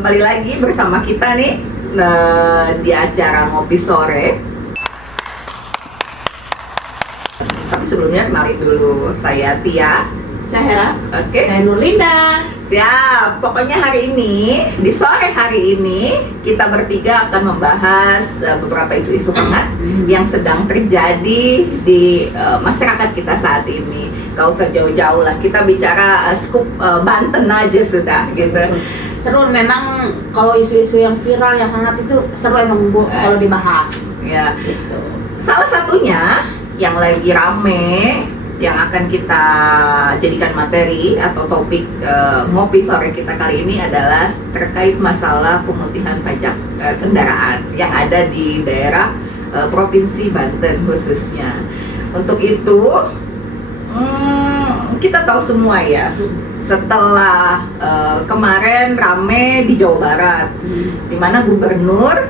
kembali lagi bersama kita nih di acara Ngopi Sore. Tapi sebelumnya kenalin dulu, saya Tia. Saya Hera. Oke. Saya Nurlinda. Siap. Pokoknya hari ini, di sore hari ini kita bertiga akan membahas beberapa isu-isu hangat yang sedang terjadi di masyarakat kita saat ini. Gak usah jauh-jauh lah, kita bicara skup Banten aja sudah gitu. Seru memang kalau isu-isu yang viral yang hangat itu seru emang Bu kalau dibahas. Ya. Gitu. Salah satunya yang lagi rame yang akan kita jadikan materi atau topik ngopi sore kita kali ini adalah terkait masalah pemutihan pajak kendaraan yang ada di daerah Provinsi Banten khususnya. Untuk itu kita tahu semua ya, setelah kemarin rame di Jawa Barat, di mana gubernur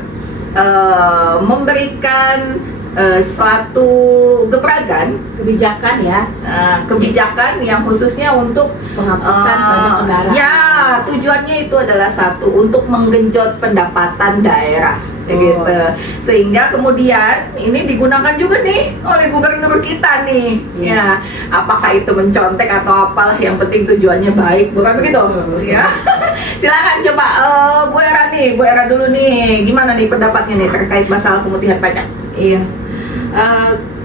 memberikan suatu kebijakan ya, kebijakan yang khususnya untuk penghapusan pajak kendaraan. Ya, tujuannya itu adalah satu, untuk menggenjot pendapatan daerah gitu. Sehingga kemudian ini digunakan juga nih oleh gubernur kita nih. Ya, apakah itu mencontek atau apalah, yang penting tujuannya baik, bukan begitu? Ya. Silakan coba Bu Era dulu nih. Gimana nih pendapatnya nih terkait masalah pemutihan pajak? Iya,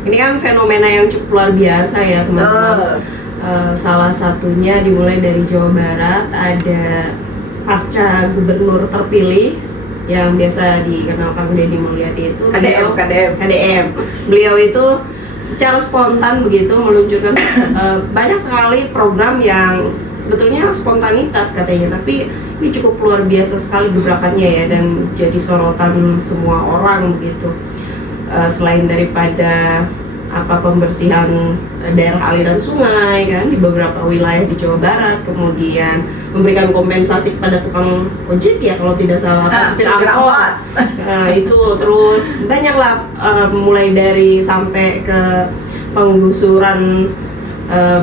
ini kan fenomena yang cukup luar biasa ya teman-teman. Salah satunya dimulai dari Jawa Barat, ada pasca gubernur terpilih yang biasa dikenal Kang Deddy Mulyadi itu KDM. Beliau itu secara spontan begitu meluncurkan banyak sekali program yang sebetulnya spontanitas katanya, tapi ini cukup luar biasa sekali gebrakannya ya, dan jadi sorotan semua orang begitu. Selain daripada pembersihan daerah aliran sungai kan di beberapa wilayah di Jawa Barat, kemudian memberikan kompensasi kepada tukang ojek ya kalau tidak salah, supir angkot. Itu terus banyaklah, mulai dari sampai ke penggusuran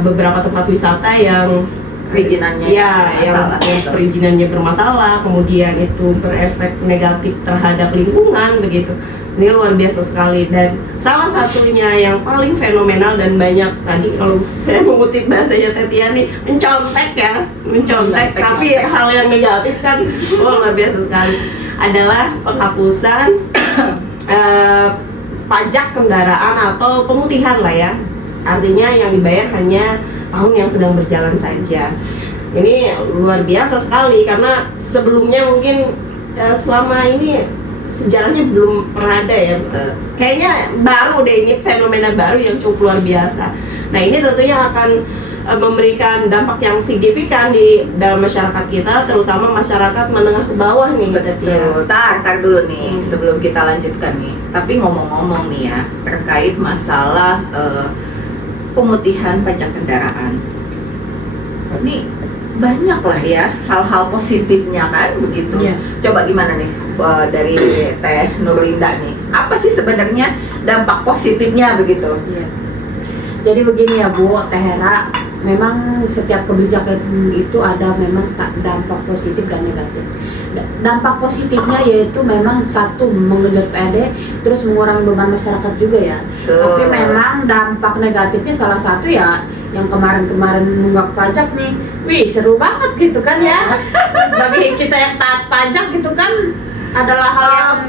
beberapa tempat wisata yang perizinannya perizinannya bermasalah, kemudian itu berefek negatif terhadap lingkungan begitu. Ini luar biasa sekali, dan salah satunya yang paling fenomenal dan banyak tadi kalau saya mengutip bahasanya Tetia nih, mencontek, tapi hal yang negatif kan luar biasa sekali, adalah penghapusan pajak kendaraan atau pemutihan lah ya. Artinya yang dibayar hanya tahun yang sedang berjalan saja. Ini luar biasa sekali karena sebelumnya mungkin selama ini sejarahnya belum pernah ada ya. Kayaknya baru deh, ini fenomena baru yang cukup luar biasa. Nah, ini tentunya akan memberikan dampak yang signifikan di dalam masyarakat kita, terutama masyarakat menengah ke bawah nih. Betul. Tar dulu nih sebelum kita lanjutkan nih. Tapi ngomong-ngomong nih ya, terkait masalah pemutihan pajak kendaraan. Ini banyak lah ya hal-hal positifnya kan begitu. Coba gimana nih dari Teh Nurlinda nih, apa sih sebenarnya dampak positifnya begitu? Jadi begini ya Bu, Teh Hera, memang setiap kebijakan itu ada memang dampak positif dan negatif. Dampak positifnya yaitu memang satu, menggenjot PAD, terus mengurangi beban masyarakat juga ya. Tapi memang dampak negatifnya salah satu ya yang kemarin-kemarin nunggak pajak nih, wih seru banget gitu kan ya. Bagi kita yang taat pajak gitu kan adalah hal yang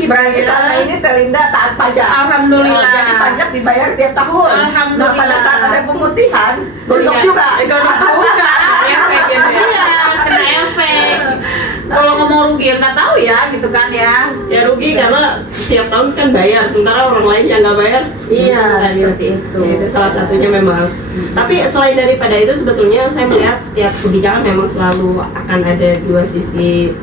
gitu. Berarti selama ini Telinda taat pajak. Alhamdulillah. Jadi pajak dibayar tiap tahun. Alhamdulillah. Nah, pada saat ada pemutihan, gondok juga. Efek gitu ya. Iya, kena efek. Kalau ngomong rugi ya nggak tahu ya gitu kan ya. Ya rugi karena tiap tahun kan bayar, sementara orang lain yang nggak bayar. Iya, seperti itu. Ya, itu salah satunya memang. Tapi selain daripada itu sebetulnya saya melihat setiap kebijakan memang selalu akan ada dua sisi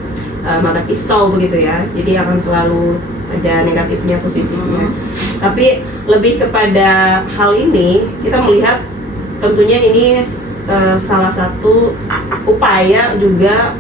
mata pisau begitu ya. Jadi akan selalu ada negatifnya, positifnya. Tapi lebih kepada hal ini kita melihat tentunya ini salah satu upaya juga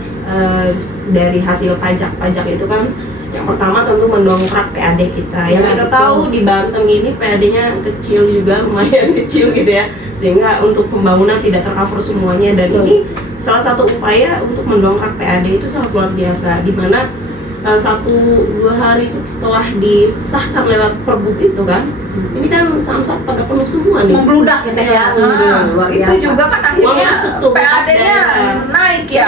dari hasil pajak itu kan Yang pertama tentu mendongkrak PAD kita. Yang Ya, kita betul. tahu di Banten ini PAD-nya kecil juga, lumayan kecil gitu ya. Sehingga untuk pembangunan tidak tercover semuanya, dan Betul. ini salah satu upaya untuk mendongkrak PAD itu sangat luar biasa, di mana 1-2 hari setelah disahkan lewat Perbup itu kan, ini kan samsat pada penuh semua nih. Membludak ya Teh ya. Luar itu biasa. juga kan Uang akhirnya masuk tuh, kas PAD-nya daerah. naik ya,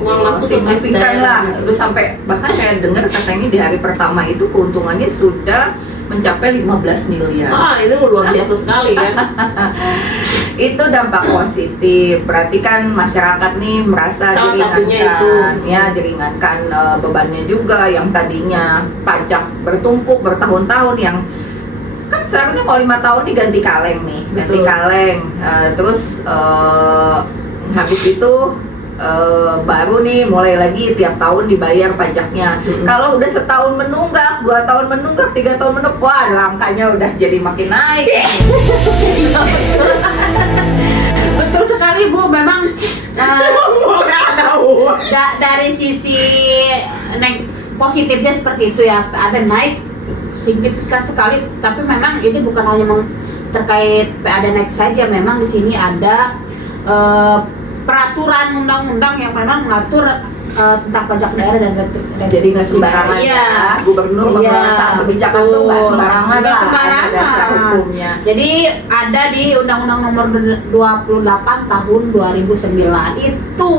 Uang masuk ke kas signifikan daerah lah. gitu. Terus sampai bahkan saya dengar katanya di hari pertama itu keuntungannya sudah mencapai 15 miliar. Itu luar biasa sekali kan. Itu dampak positif. Berarti kan masyarakat nih merasa Salah satunya diringankan, itu. ya diringankan bebannya juga yang tadinya pajak bertumpuk bertahun-tahun, yang kan seharusnya kalau 5 tahun nih ganti kaleng nih, ganti Betul. kaleng. Terus habis itu baru nih mulai lagi tiap tahun dibayar pajaknya. Kalau udah setahun menunggak, 2 tahun menunggak, 3 tahun menunggak, wah angkanya udah jadi makin naik. Betul sekali Bu, memang dari sisi positifnya seperti itu ya, ada naik signifikan sekali, tapi memang ini bukan hanya terkait ada naik saja, memang di sini ada peraturan undang-undang yang memang mengatur tentang pajak daerah dan Jadi nggak sembarangan Iya. ya, gubernur Iya, mengeluarkan kebijakan tuh nggak betul. sembarangan Nggak lah, sembarangan. ada dasar hukumnya. Jadi ada di Undang-Undang Nomor 28 Tahun 2009 itu.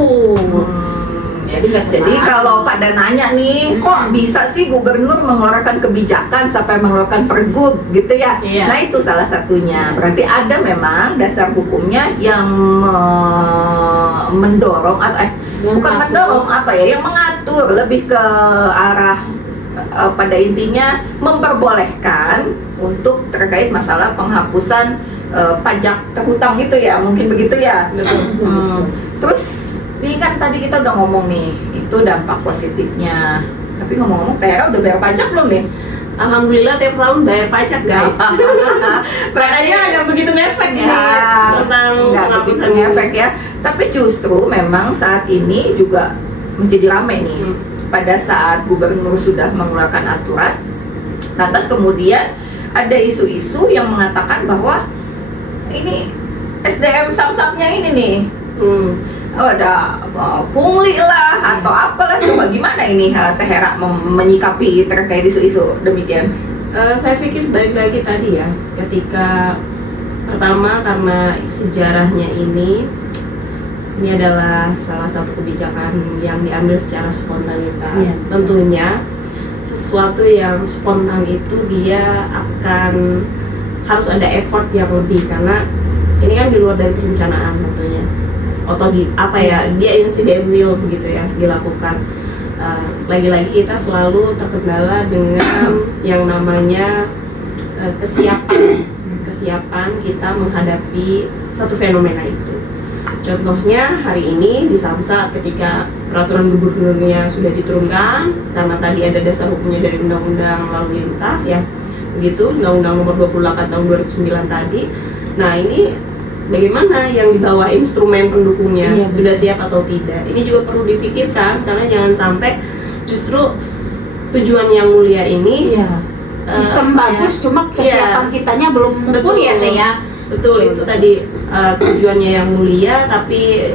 Ya, Jadi nggak jadi sembarangan. kalau pada nanya nih, kok bisa sih gubernur mengeluarkan kebijakan sampai mengeluarkan pergub gitu ya? Iya. Nah itu salah satunya. Berarti ada memang dasar hukumnya yang mendorong atau bukan Mengatur. mendorong apa ya, yang mengatur lebih ke arah pada intinya memperbolehkan untuk terkait masalah penghapusan pajak terhutang itu ya, mungkin begitu ya. Terus ini kan tadi kita udah ngomong nih, itu dampak positifnya. Tapi ngomong-ngomong, Tera udah bayar pajak belum nih? Alhamdulillah tiap tahun bayar pajak guys. Makanya nggak begitu ngefek ini tentang nggak begitu penghapusan ngefek ya. Tapi justru memang saat ini juga menjadi ramai nih. Pada saat gubernur sudah mengeluarkan aturan, lantas kemudian ada isu-isu yang mengatakan bahwa ini SDM samsatnya ini nih, ada pungli lah atau apalah, coba gimana ini Teh Hera menyikapi terkait isu-isu demikian? Saya pikir balik lagi tadi ya, ketika pertama karena sejarahnya ini adalah salah satu kebijakan yang diambil secara spontanitas. Iya. Tentunya sesuatu yang spontan itu dia akan harus ada effort yang lebih, karena ini kan di luar dari perencanaan tentunya, atau dia insidental begitu ya dilakukan. Lagi-lagi kita selalu terkendala dengan yang namanya kesiapan kita menghadapi satu fenomena itu. Contohnya hari ini di Samsat ketika peraturan gubernurnya sudah diturunkan, karena tadi ada dasar hukumnya dari Undang-Undang Lalu Lintas ya, begitu Undang-Undang Nomor 28 Tahun 2009 tadi. Nah ini bagaimana yang di bawah instrumen pendukungnya, Iya, sudah siap atau tidak? Ini juga perlu difikirkan, karena jangan sampai justru tujuan yang mulia ini Iya. Sistem bagus, cuma kesiapan kitanya belum mumpuni Betul. ya Teh ya. Betul, itu tadi tujuannya yang mulia, tapi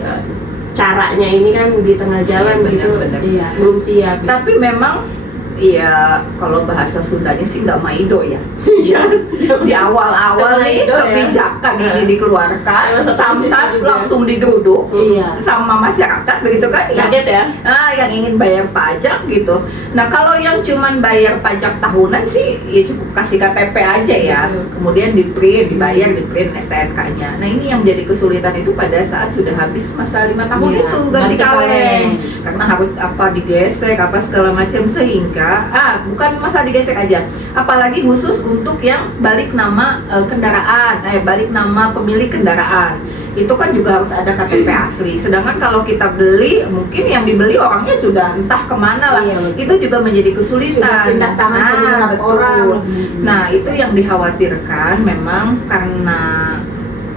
caranya ini kan di tengah jalan Iya, begitu, benar-benar. Iya. belum siap. Tapi memang iya, kalau bahasa Sundanya sih nggak maido ya. Di awal-awal Nggak nih maido ya. kebijakan ini dikeluarkan, Masa samsat transisi juga. langsung digeruduk Iya. sama masyarakat begitu kan? Kaget ya? Yang ingin bayar pajak gitu. Nah kalau yang cuman bayar pajak tahunan sih ya cukup kasih KTP aja ya. Kemudian dibayar, di print STNK-nya. Nah ini yang jadi kesulitan itu pada saat sudah habis masa 5 tahun Iya, itu ganti ganti kaleng. kaleng. Karena harus apa digesek apa segala macam, sehingga bukan masa digesek aja, apalagi khusus untuk yang balik nama kendaraan, balik nama pemilik kendaraan, itu kan juga harus ada KTP asli. Sedangkan kalau kita beli, mungkin yang dibeli orangnya sudah entah kemana lah. Iya, betul. Itu juga menjadi Sudah kesulitan. pindah tangan ke beberapa betul. orang. Nah itu yang dikhawatirkan memang karena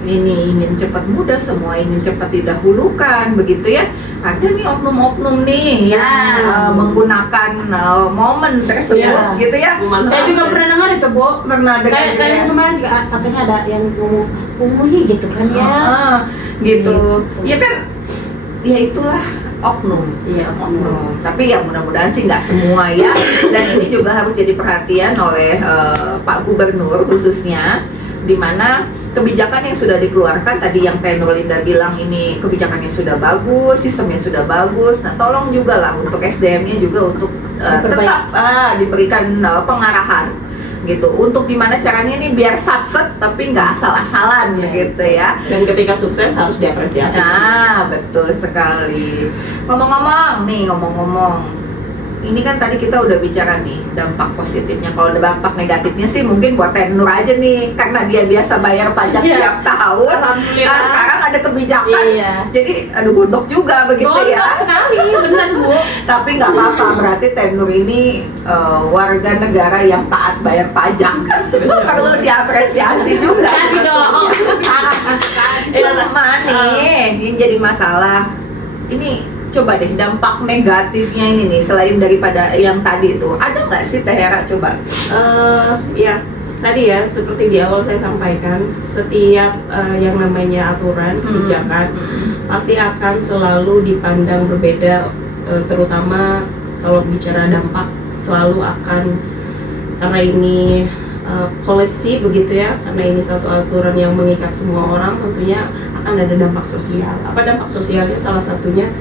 ini ingin cepat mudah, semua ingin cepat didahulukan begitu ya. ada nih oknum-oknum nih Ya. yang menggunakan momen tersebut Ya. gitu ya. Saya juga pernah dengar itu, Bu. Pernah dengar Kayak juga ya? kemarin juga katanya ada yang ngomong pungli gitu kan ya. Gitu. Gitu. Ya kan, ya itulah oknum. Iya, oknum. Tapi ya mudah-mudahan sih nggak semua ya. Dan ini juga harus jadi perhatian oleh Pak Gubernur khususnya, di mana kebijakan yang sudah dikeluarkan tadi yang Teh Nurlinda bilang ini kebijakannya sudah bagus, sistemnya sudah bagus. Nah, tolong juga lah untuk SDM-nya juga untuk tetap diberikan pengarahan gitu, untuk gimana caranya ini biar satset tapi nggak asal-asalan gitu ya. Dan ketika sukses harus diapresiasi. Nah, betul sekali. Ngomong-ngomong, ini kan tadi kita udah bicara nih dampak positifnya. Kalau dampak negatifnya sih mungkin buat Teh Nur aja nih, karena dia biasa bayar pajak tiap tahun. Alhamdulillah. Nah, sekarang ada kebijakan, Iya. jadi aduh gondok juga begitu ya. Gondok sekali, benar, Bu. Tapi nggak apa-apa, berarti Teh Nur ini warga negara yang taat bayar pajak. Perlu diapresiasi juga. Kasih dong. Cuma nih, yang jadi masalah ini, coba deh dampak negatifnya ini nih, selain daripada yang tadi itu, ada nggak sih Teh Hera, coba? Ya, tadi ya seperti di awal saya sampaikan, setiap yang namanya aturan kebijakan pasti akan selalu dipandang berbeda, terutama kalau bicara dampak selalu akan, karena ini policy begitu ya, karena ini satu aturan yang mengikat semua orang, tentunya akan ada dampak sosial. Apa dampak sosialnya? Salah satunya,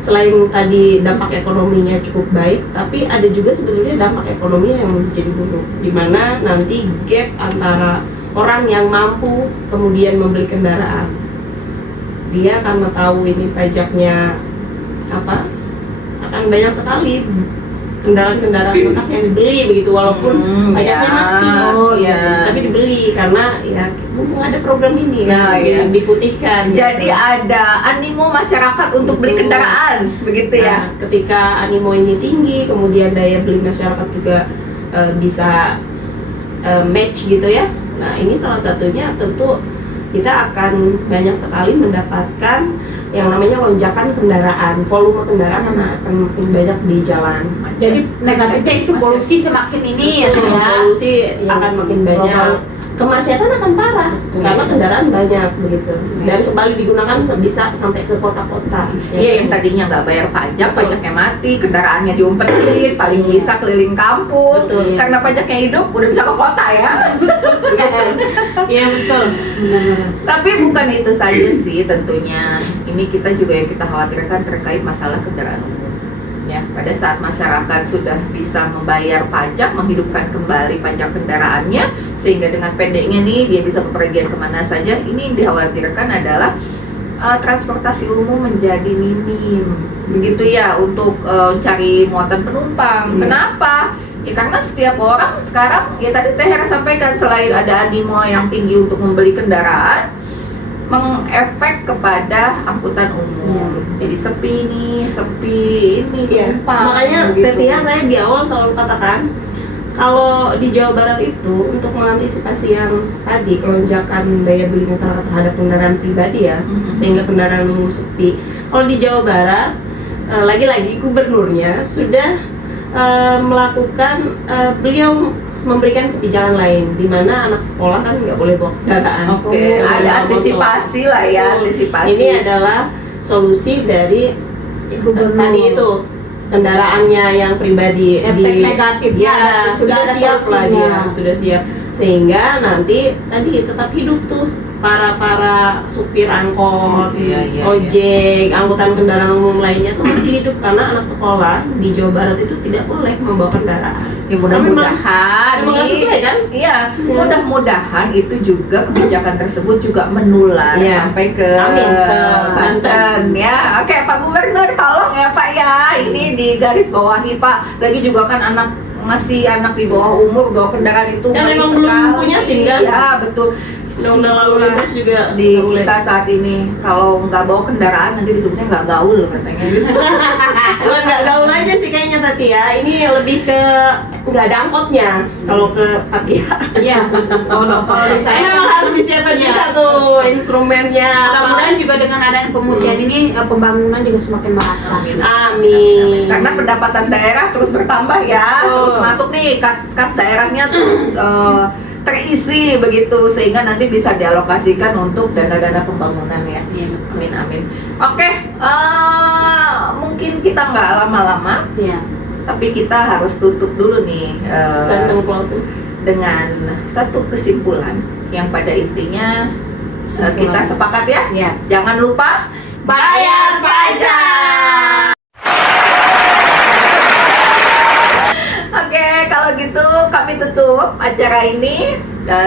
selain tadi dampak ekonominya cukup baik, tapi ada juga sebetulnya dampak ekonomi yang menjadi buruk, di mana nanti gap antara orang yang mampu kemudian membeli kendaraan, dia karena tahu ini pajaknya apa, akan banyak sekali kendaraan-kendaraan bekas yang dibeli begitu, walaupun pajaknya mati, tapi dibeli karena ya mumpung ada program ini yang diputihkan. Jadi ada animo masyarakat untuk beli kendaraan, begitu ya. Nah, ketika animo ini tinggi, kemudian daya beli masyarakat juga bisa match gitu ya. Nah, ini salah satunya tentu kita akan banyak sekali mendapatkan yang namanya lonjakan kendaraan, volume kendaraan akan makin banyak di jalan. Jadi negatifnya itu polusi semakin ini ya, Polusi akan makin banyak, kemacetan akan parah karena kendaraan banyak begitu, dan kembali digunakan bisa sampai ke kota-kota. Iya, yang tadinya nggak bayar pajak, pajaknya mati, kendaraannya diumpetin, paling bisa keliling kampung. Betul. Karena pajaknya hidup, udah bisa ke kota ya. Iya, betul. Tapi bukan itu saja sih tentunya. Ini kita juga yang kita khawatirkan terkait masalah kendaraan umum. Ya, pada saat masyarakat sudah bisa membayar pajak, menghidupkan kembali pajak kendaraannya, sehingga dengan pendeknya nih dia bisa bepergian kemana saja. Ini yang dikhawatirkan adalah transportasi umum menjadi minim, begitu ya, untuk cari muatan penumpang. Kenapa? Ya karena setiap orang sekarang, ya tadi Teh Hera sampaikan, selain ada animo yang tinggi untuk membeli kendaraan, mengefek kepada angkutan umum. Jadi sepi ini penumpang. Makanya gitu. Tetia, saya di awal selalu katakan, kalau di Jawa Barat itu untuk mengantisipasi yang tadi lonjakan daya beli masyarakat terhadap kendaraan pribadi ya, sehingga kendaraan umum sepi. Kalau di Jawa Barat, lagi-lagi gubernurnya sudah melakukan, beliau memberikan kebijakan lain, di mana anak sekolah kan nggak boleh bawa kendaraan. Oke, ada antisipasi lah ya, antisipasi. Ini adalah solusi dari Gubernur. tadi itu, kendaraannya yang pribadi Efek negatifnya ya sudah ada siap lah solusinya. dia, sudah siap, sehingga nanti tadi tetap hidup tuh para supir angkot, ojek, angkutan kendaraan umum lainnya tuh masih hidup, karena anak sekolah di Jawa Barat itu tidak boleh membawa kendaraan. Ya mudah-mudahan Memang nggak sesuai kan? Iya, mudah-mudahan itu juga kebijakan tersebut juga menular sampai ke Banten ya. Oke, Pak Gubernur, tolong ya Pak ya, ini di garis bawahi Pak. Lagi juga kan masih anak di bawah umur bawa kendaraan itu Yang baik memang belum sekali. punya SIM kan? Ya betul. Itu Undang-undang lalu lintas juga di nggak boleh. kita saat ini kalau nggak bawa kendaraan nanti disebutnya nggak gaul katanya gitu. Bukan nggak gaul aja sih kayaknya Tati ya. Ini lebih ke nggak ada angkotnya kalau ke Tati ya. Iya. Kalau di saya Memang harus disiapkan Iya. juga tuh instrumennya. Mudah-mudahan juga dengan adanya pemukiman ini pembangunan juga semakin merata. Amin. Karena pendapatan daerah terus bertambah ya, Oh. terus masuk nih kas daerahnya terus terisi begitu sehingga nanti bisa dialokasikan untuk dana-dana pembangunan ya. Iya. Amin amin. Oke, mungkin kita nggak lama-lama, Iya. tapi kita harus tutup dulu nih Stand closing. dengan satu kesimpulan yang pada intinya kita sepakat ya, Iya. jangan lupa Bayar pajak. Oke, kalau gitu kami tutup acara ini.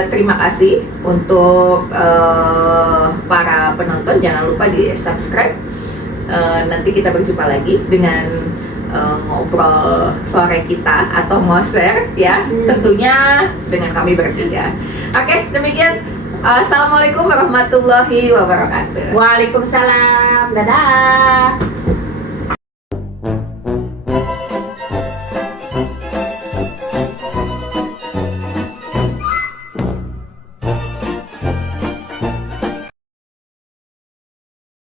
Terima kasih untuk para penonton. Jangan lupa di subscribe. Nanti kita berjumpa lagi dengan ngobrol sore kita atau ngoser ya. Tentunya dengan kami bertiga. Oke, demikian. Assalamualaikum warahmatullahi wabarakatuh. Waalaikumsalam. Dadah.